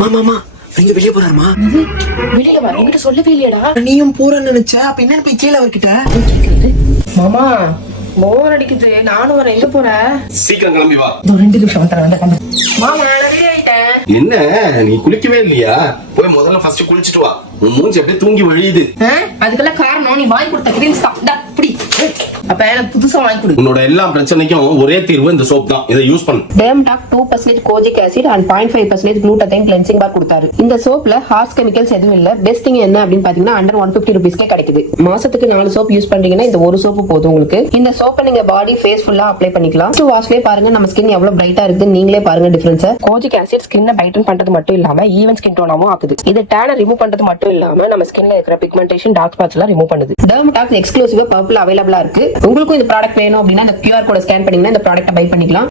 மாமா நீங்க வெளியே போறாருமா? வெளியில வா, என்கிட்ட சொல்லவே இல்லையடா. நீயும் போறன்னு நினைச்ச, அப்ப என்ன போய் கேள அவர்கிட்ட. மாமா போர் அடிக்குது, நானும் வரேன். எங்க போற? சீக்கிரம் கிளம்பி வா. 2 நிமிஷம் வந்துடுறேன். மாமா ரெடி ஆயிட்டேன். என்ன நீ குளிக்கவே இல்லையா? போய் முதல்ல ஃபர்ஸ்ட் குளிச்சிட்டு வா. உன் மூஞ்சி அப்படியே தூங்கி வழியுது. அதுக்கெல்லாம் காரணம் நீ வாங்கி கொடுத்த கிரீம்ஸ் தான். அப்படி அப்ப எனக்கு புதுசா வாங்கி கொடு. உன்னோட எல்லா பிரச்சனைக்கும் ஒரே தீர்வு இந்த சோப் தான். இதை யூஸ் பண்ணு. டெர்ம்டாக் 2% கோஜிக் ஆசிட் and 0.5% குளூட்டதைன் கிளென்சிங் பார் கொடுத்தாரு. இந்த சோப்ல ஹார்ஷ் கெமிக்கல்ஸ் எதுவும் இல்ல. பெஸ்டிங் என்ன அப்படின்னு பாத்தீங்கன்னா அண்டர் 150 ரூபீஸ்க்கே கிடைக்குது. மாசத்துக்கு 4 சோப் யூஸ் பண்றீங்கன்னா இந்த ஒரு சோப்பு போதும் உங்களுக்கு. இந்த சோப்பை நீங்க பாடி ஃபேஸ் ஃபுல்லா அப்ளை பண்ணிக்கலாம். ஃபர்ஸ்ட் வாஷ்லயே பாருங்க நம்ம ஸ்கின் எவ்வளவு பிரைட்டா இருக்கு, நீங்களே பாருங்க டிஃபரன்ஸ். கோஜிக் ஆசிட் ஸ்கின்னை பிரைட்டன் பண்றது மட்டும் இல்லாம ஈவன் ஸ்கின் டோனாவும் ஆக்குது. இது டேனை ரிமூவ் பண்றது மட்டும் இல்லாம நம்ம ஸ்கின்ல இருக்கிற பிக்மெண்டேஷன் டார்க் ஸ்பாட்ஸ் எல்லாம் ரிமூவ் பண்ணுது. டெர்ம்டாக் எக்ஸ்க்ளூசிவா பர்பிள் அவைலபிளா இருக்கு. உங்களுக்கும் இந்த ப்ராடக்ட் வேணும் அப்படின்னா இந்த QR கோட ஸ்கேன் பண்ணீங்கன்னா இந்த ப்ராடக்ட்டை பை பண்ணிக்கலாம்.